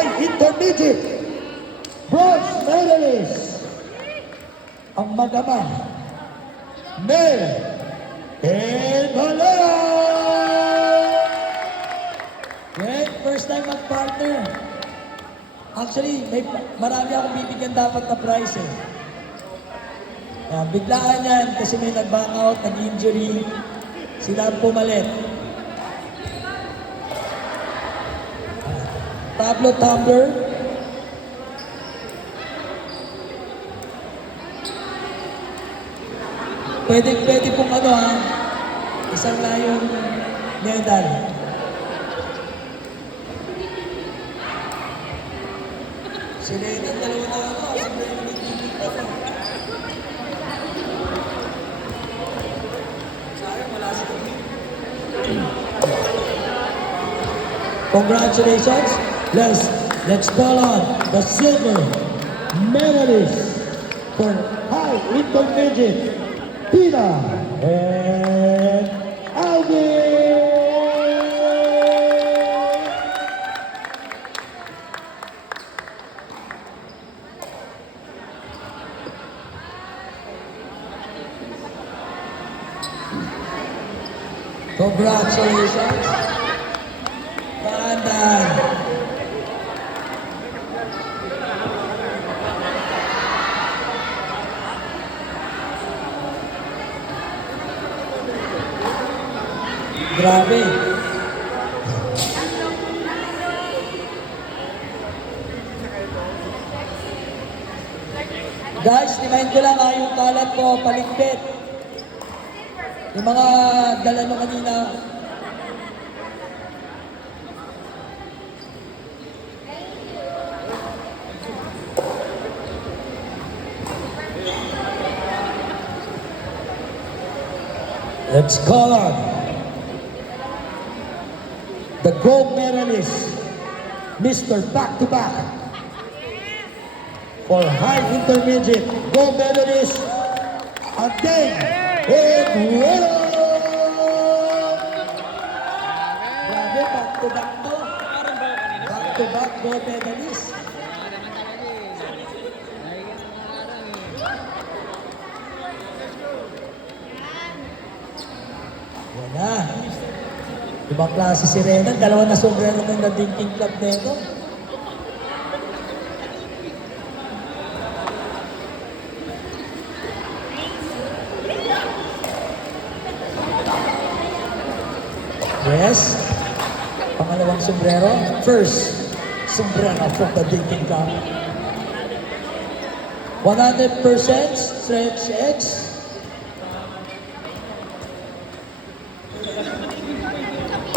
high intermediate bronze medalist, ang mag-ama, Mel Ebalea. Okay, first time mag-partner. Actually, marami akong bibigyan dapat na prize eh. Biglaan yan kasi may nag-back out, nag-injury. Sila ang pumalit. Pablo Tumbler. Pwede pong isang na yung medal. Sila yung dalawa na Congratulations. Let's call on the silver medalist For high intermediate, Tina and Alvin. Congratulations. Dahan-dahan. Grabe. Guys, remind ko lang yung kalat ko, paligpit. Yung mga dala nyo kanina. Let's call on the gold medalist, Mr. Back-to-Back. For high intermediate, gold medalist, again, Eduardo. Grabe, back-to-back to. Back-to-back gold medalist. Wala. Ibang klase si Renan. Dalawa na sombrero ng na-drinking club nito. Yes. Pangalawang sombrero. First sombrero from the drinking cup. 100% stretch X.